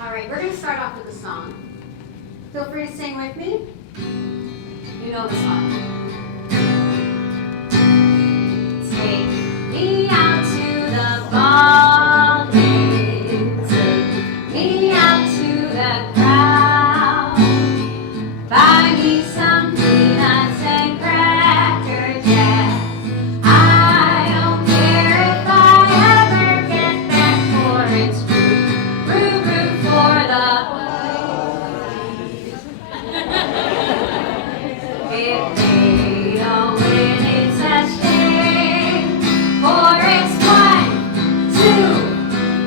All right, we're going to start off with a song. Feel free to sing with me. You know the song. Take me out to the ball game. Take me out to the crowd. Buy me some peanuts and cracker jacks. I don't care if I ever get back, for it's root for the if they don't win, it's a shame, for it's 1, 2,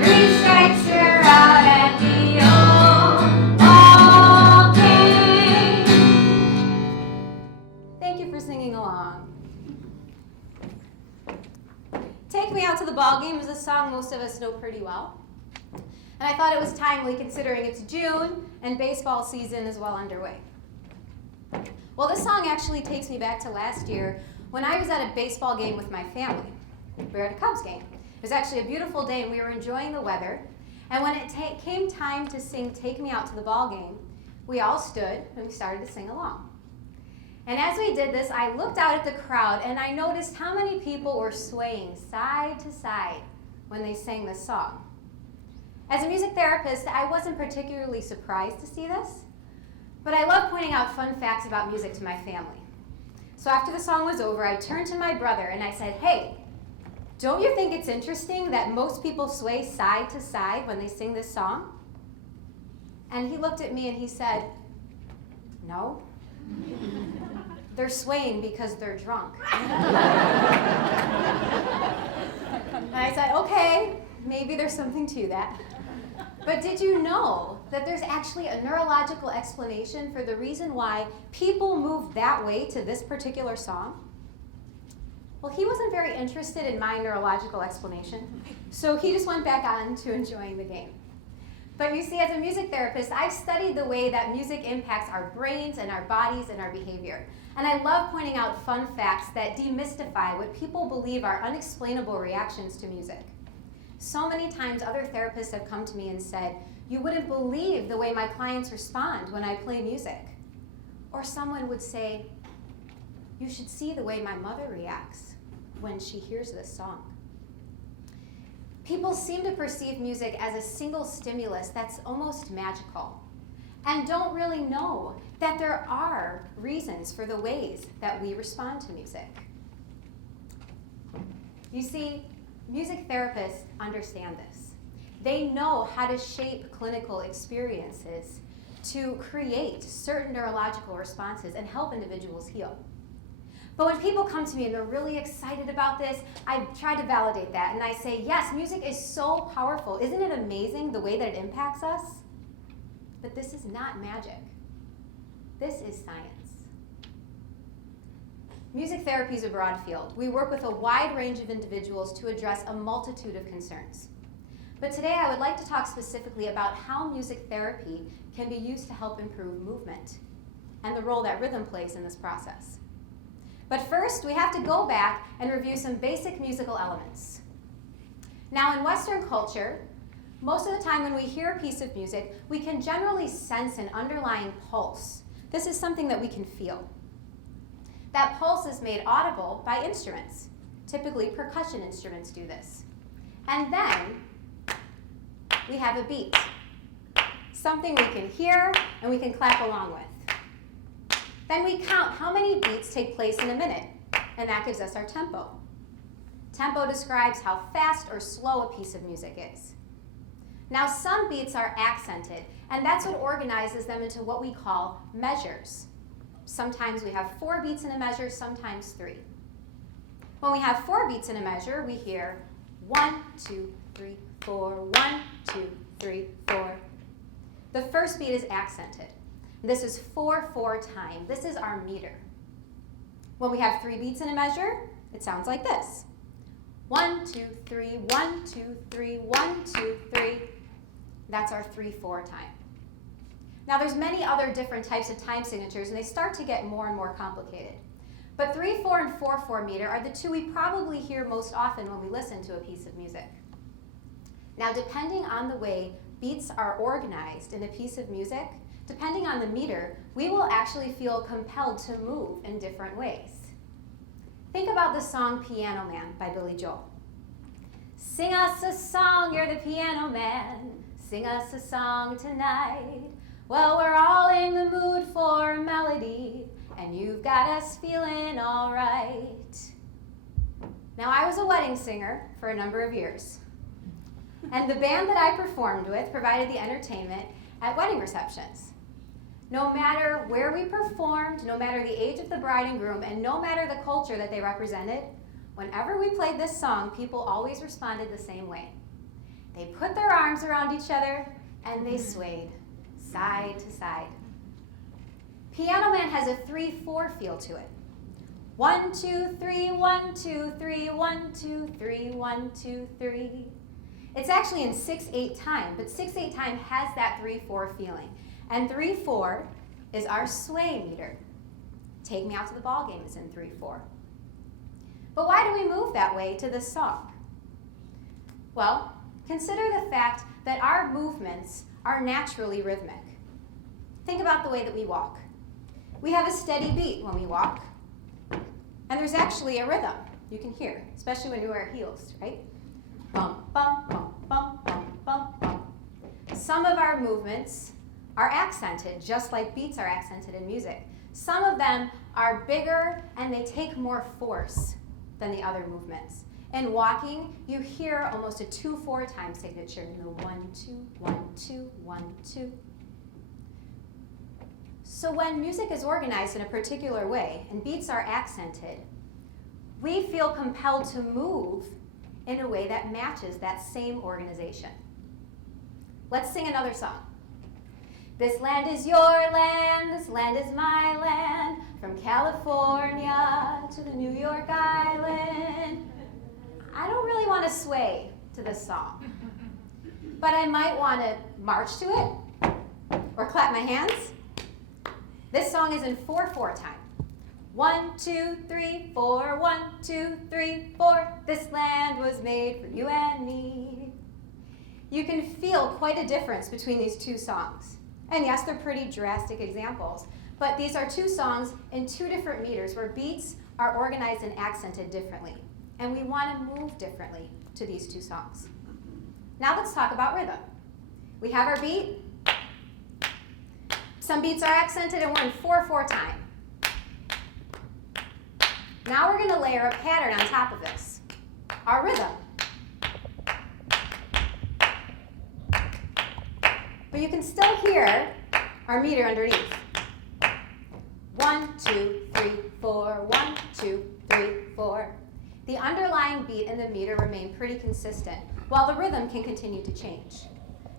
3 strikes, you're out at the old ball game. Thank you for singing along. Take Me Out to the Ball Game is a song most of us know pretty well. And I thought it was timely considering it's June and baseball season is well underway. Well, this song actually takes me back to last year when I was at a baseball game with my family. We were at a Cubs game. It was actually a beautiful day and we were enjoying the weather. And when it came time to sing Take Me Out to the Ball Game, we all stood and we started to sing along. And as we did this, I looked out at the crowd and I noticed how many people were swaying side to side when they sang this song. As a music therapist, I wasn't particularly surprised to see this, but I love pointing out fun facts about music to my family. So after the song was over, I turned to my brother and I said, "Hey, don't you think it's interesting that most people sway side to side when they sing this song?" And he looked at me and he said, "No, they're swaying because they're drunk." And I said, "Okay, maybe there's something to that." But did you know that there's actually a neurological explanation for the reason why people move that way to this particular song? Well, he wasn't very interested in my neurological explanation, so he just went back on to enjoying the game. But you see, as a music therapist, I've studied the way that music impacts our brains and our bodies and our behavior. And I love pointing out fun facts that demystify what people believe are unexplainable reactions to music. So many times other therapists have come to me and said, "You wouldn't believe the way my clients respond when I play music." Or someone would say, "You should see the way my mother reacts when she hears this song." People seem to perceive music as a single stimulus that's almost magical, and don't really know that there are reasons for the ways that we respond to music. You see, music therapists understand this. They know how to shape clinical experiences to create certain neurological responses and help individuals heal. But when people come to me and they're really excited about this, I try to validate that and I say, yes, music is so powerful. Isn't it amazing the way that it impacts us? But this is not magic. This is science. Music therapy is a broad field. We work with a wide range of individuals to address a multitude of concerns. But today I would like to talk specifically about how music therapy can be used to help improve movement and the role that rhythm plays in this process. But first, we have to go back and review some basic musical elements. Now, in Western culture, most of the time when we hear a piece of music, we can generally sense an underlying pulse. This is something that we can feel. That pulse is made audible by instruments. Typically, percussion instruments do this. And then we have a beat, something we can hear and we can clap along with. Then we count how many beats take place in a minute, and that gives us our tempo. Tempo describes how fast or slow a piece of music is. Now, some beats are accented, and that's what organizes them into what we call measures. Sometimes we have 4 beats in a measure, sometimes 3. When we have 4 beats in a measure, we hear 1, 2, 3, 4, 1, 2, 3, 4. The first beat is accented. This is 4/4 time. This is our meter. When we have 3 beats in a measure, it sounds like this. 1, 2, 3, 1, 2, 3, 1, 2, 3. That's our 3/4 time. Now there's many other different types of time signatures and they start to get more and more complicated. But 3/4 and 4/4 meter are the two we probably hear most often when we listen to a piece of music. Now depending on the way beats are organized in a piece of music, depending on the meter, we will actually feel compelled to move in different ways. Think about the song Piano Man by Billy Joel. Sing us a song, you're the piano man. Sing us a song tonight. Well, we're all in the mood for a melody, and you've got us feeling all right. Now, I was a wedding singer for a number of years, and the band that I performed with provided the entertainment at wedding receptions. No matter where we performed, no matter the age of the bride and groom, and no matter the culture that they represented, whenever we played this song, people always responded the same way. They put their arms around each other and they swayed side to side. Piano Man has a 3/4 feel to it. 1, 2, 3, 1, 2, 3, 1, 2, 3, 1, 2, 3. It's actually in 6/8 time, but 6/8 time has that 3/4 feeling. And 3/4 is our sway meter. Take Me Out to the Ball Game is in 3/4. But why do we move that way to this song? Well, consider the fact that our movements are naturally rhythmic. Think about the way that we walk. We have a steady beat when we walk, and there's actually a rhythm you can hear, especially when you wear heels, right? Bum, bum, bum, bum, bum, bum, bum. Some of our movements are accented, just like beats are accented in music. Some of them are bigger and they take more force than the other movements. In walking, you hear almost a 2/4 time signature in the 1, 2, 1, 2, 1, 2. So when music is organized in a particular way and beats are accented, we feel compelled to move in a way that matches that same organization. Let's sing another song. This land is your land, this land is my land, from California to the New York Island. I don't really want to sway to this song, but I might want to march to it or clap my hands. This song is in 4/4 time. 1, 2, 3, 4, 1, 2, 3, 4. This land was made for you and me. You can feel quite a difference between these two songs. And yes, they're pretty drastic examples, but these are two songs in two different meters where beats are organized and accented differently. And we want to move differently to these two songs. Now let's talk about rhythm. We have our beat. Some beats are accented and we're in 4/4 time. Now we're going to layer a pattern on top of this, our rhythm. But you can still hear our meter underneath. 1, 2, 3, 4, 1, 2, 3, 4. The underlying beat and the meter remain pretty consistent, while the rhythm can continue to change.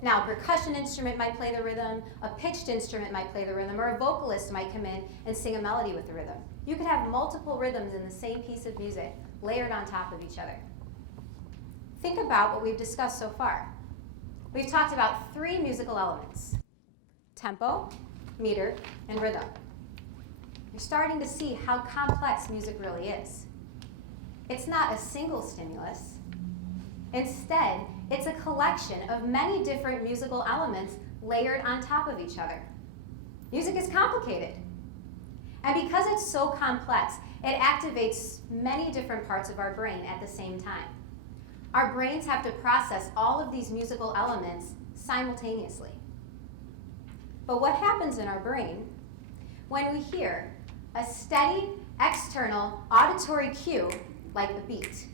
Now, a percussion instrument might play the rhythm, a pitched instrument might play the rhythm, or a vocalist might come in and sing a melody with the rhythm. You could have multiple rhythms in the same piece of music layered on top of each other. Think about what we've discussed so far. We've talked about 3 musical elements: tempo, meter, and rhythm. You're starting to see how complex music really is. It's not a single stimulus. Instead, it's a collection of many different musical elements layered on top of each other. Music is complicated. And because it's so complex, it activates many different parts of our brain at the same time. Our brains have to process all of these musical elements simultaneously. But what happens in our brain when we hear a steady, external auditory cue like the beat?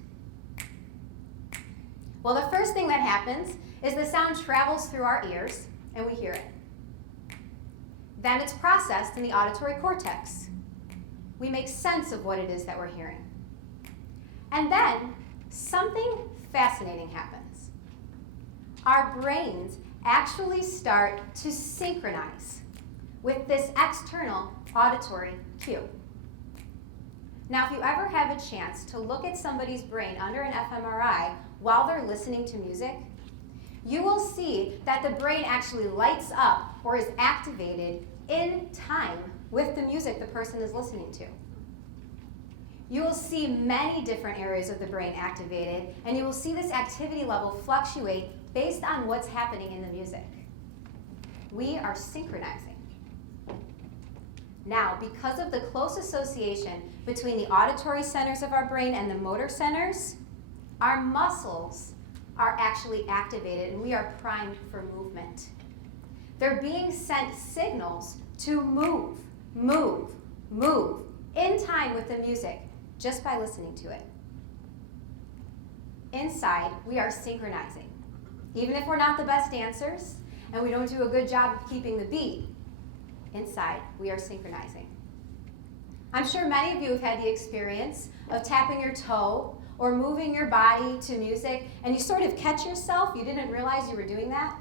Well, the first thing that happens is the sound travels through our ears and we hear it. Then it's processed in the auditory cortex. We make sense of what it is that we're hearing. And then something fascinating happens. Our brains actually start to synchronize with this external auditory cue. Now, if you ever have a chance to look at somebody's brain under an fMRI while they're listening to music, you will see that the brain actually lights up or is activated in time with the music the person is listening to. You will see many different areas of the brain activated, and you will see this activity level fluctuate based on what's happening in the music. We are synchronizing. Now, because of the close association between the auditory centers of our brain and the motor centers, our muscles are actually activated and we are primed for movement. They're being sent signals to move, move, move in time with the music just by listening to it. Inside, we are synchronizing. Even if we're not the best dancers and we don't do a good job of keeping the beat, inside, we are synchronizing. I'm sure many of you have had the experience of tapping your toe or moving your body to music, and you sort of catch yourself, you didn't realize you were doing that.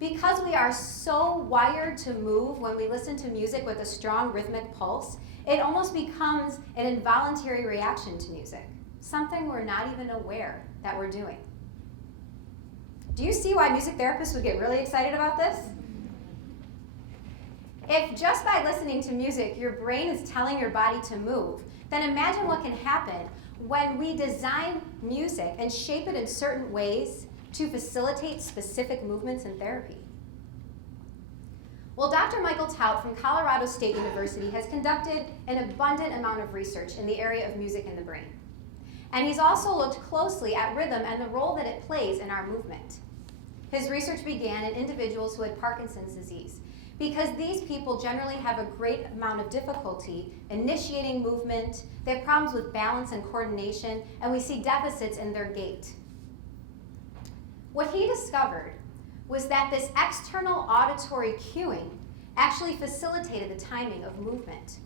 Because we are so wired to move when we listen to music with a strong rhythmic pulse, it almost becomes an involuntary reaction to music, something we're not even aware that we're doing. Do you see why music therapists would get really excited about this? If just by listening to music, your brain is telling your body to move, then imagine what can happen when we design music and shape it in certain ways to facilitate specific movements in therapy. Well, Dr. Michael Tout from Colorado State University has conducted an abundant amount of research in the area of music in the brain. And he's also looked closely at rhythm and the role that it plays in our movement. His research began in individuals who had Parkinson's disease, because these people generally have a great amount of difficulty initiating movement, they have problems with balance and coordination, and we see deficits in their gait. What he discovered was that this external auditory cueing actually facilitated the timing of movement.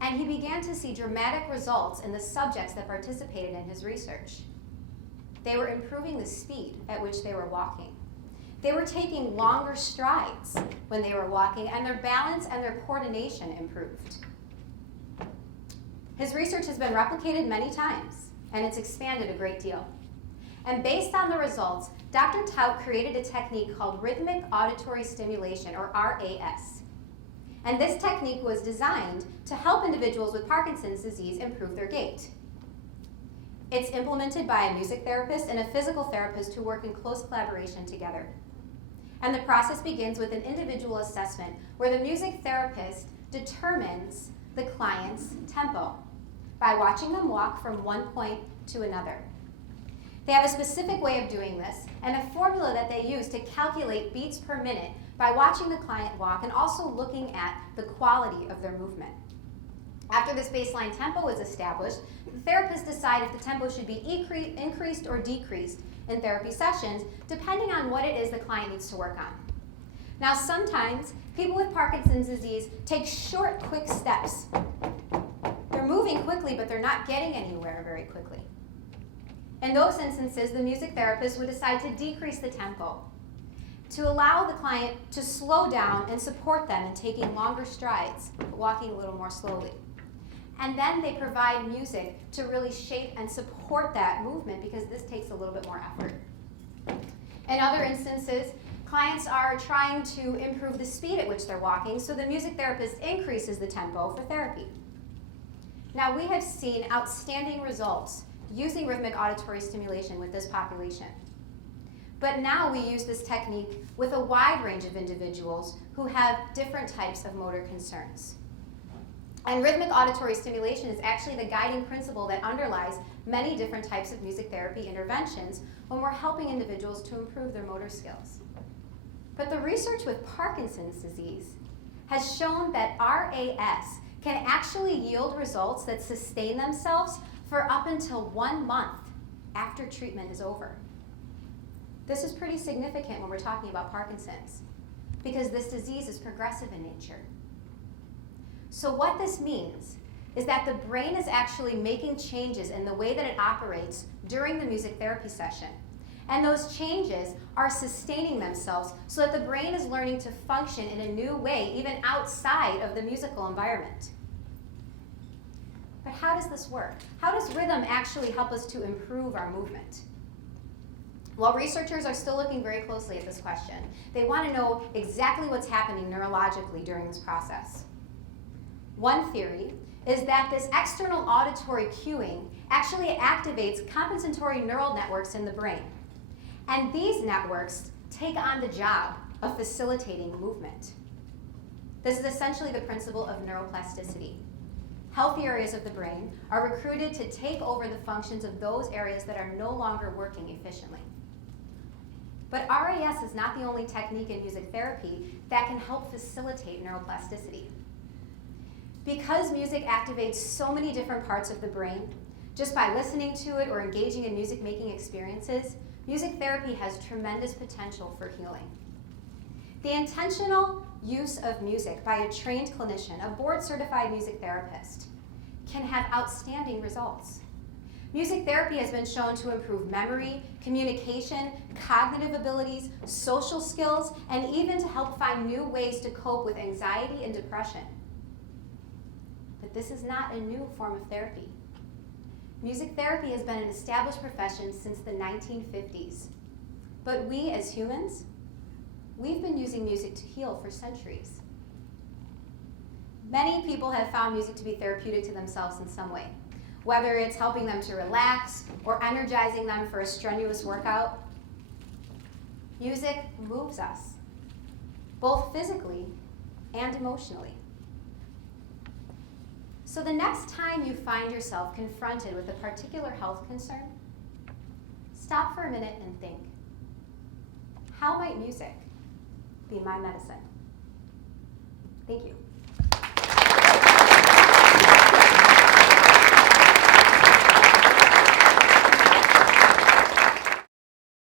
And he began to see dramatic results in the subjects that participated in his research. They were improving the speed at which they were walking. They were taking longer strides when they were walking, and their balance and their coordination improved. His research has been replicated many times, and it's expanded a great deal. And based on the results, Dr. Tout created a technique called Rhythmic Auditory Stimulation, or RAS. And this technique was designed to help individuals with Parkinson's disease improve their gait. It's implemented by a music therapist and a physical therapist who work in close collaboration together. And the process begins with an individual assessment where the music therapist determines the client's tempo by watching them walk from one point to another. They have a specific way of doing this and a formula that they use to calculate beats per minute by watching the client walk and also looking at the quality of their movement. After this baseline tempo is established, the therapists decide if the tempo should be increased or decreased in therapy sessions, depending on what it is the client needs to work on. Now, sometimes people with Parkinson's disease take short, quick steps. They're moving quickly, but they're not getting anywhere very quickly. In those instances, the music therapist would decide to decrease the tempo to allow the client to slow down and support them in taking longer strides, walking a little more slowly. And then they provide music to really shape and support that movement, because this takes a little bit more effort. In other instances, clients are trying to improve the speed at which they're walking, so the music therapist increases the tempo for therapy. Now, we have seen outstanding results using rhythmic auditory stimulation with this population. But now we use this technique with a wide range of individuals who have different types of motor concerns. And rhythmic auditory stimulation is actually the guiding principle that underlies many different types of music therapy interventions when we're helping individuals to improve their motor skills. But the research with Parkinson's disease has shown that RAS can actually yield results that sustain themselves for up until 1 month after treatment is over. This is pretty significant when we're talking about Parkinson's, because this disease is progressive in nature. So what this means is that the brain is actually making changes in the way that it operates during the music therapy session. And those changes are sustaining themselves so that the brain is learning to function in a new way, even outside of the musical environment. But how does this work? How does rhythm actually help us to improve our movement? Well, researchers are still looking very closely at this question. They want to know exactly what's happening neurologically during this process. One theory is that this external auditory cueing actually activates compensatory neural networks in the brain. And these networks take on the job of facilitating movement. This is essentially the principle of neuroplasticity. Healthy areas of the brain are recruited to take over the functions of those areas that are no longer working efficiently. But RAS is not the only technique in music therapy that can help facilitate neuroplasticity. Because music activates so many different parts of the brain, just by listening to it or engaging in music-making experiences, music therapy has tremendous potential for healing. The intentional use of music by a trained clinician, a board-certified music therapist, can have outstanding results. Music therapy has been shown to improve memory, communication, cognitive abilities, social skills, and even to help find new ways to cope with anxiety and depression. But this is not a new form of therapy. Music therapy has been an established profession since the 1950s. But we as humans, we've been using music to heal for centuries. Many people have found music to be therapeutic to themselves in some way, whether it's helping them to relax or energizing them for a strenuous workout. Music moves us, both physically and emotionally. So the next time you find yourself confronted with a particular health concern, stop for a minute and think, how might music be my medicine? Thank you.